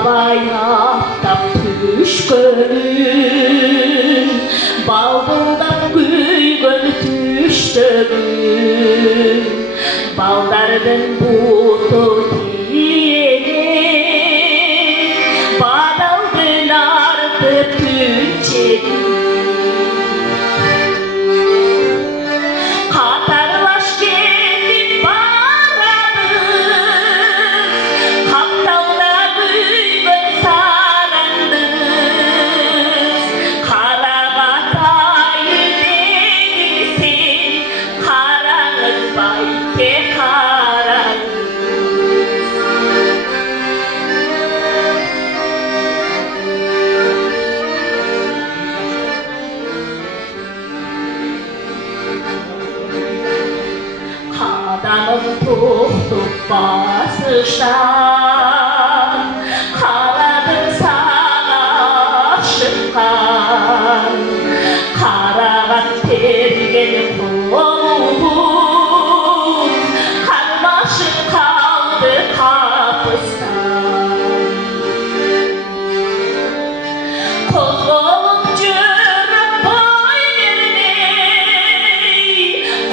Havaya düşkün Baldıldan güygün düştüm Baldardın butu diyeni Badaldın artık tüçedim Adamım tutup basışan Karadır sana aşıkkan Karagat tergen kolum Karmaşık kaldı kapıstan Kozgolup cürüp boy vermey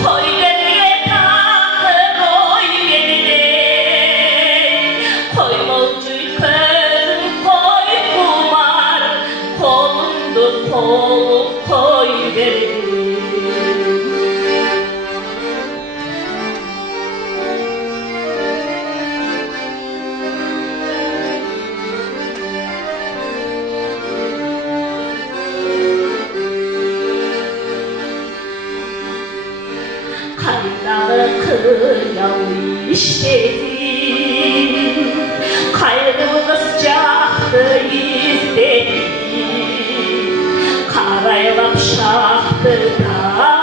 Koy Kolup koy verdim Kaynağı kıyav işledim Kaygımız cahtı izledim Karaylap şahtı da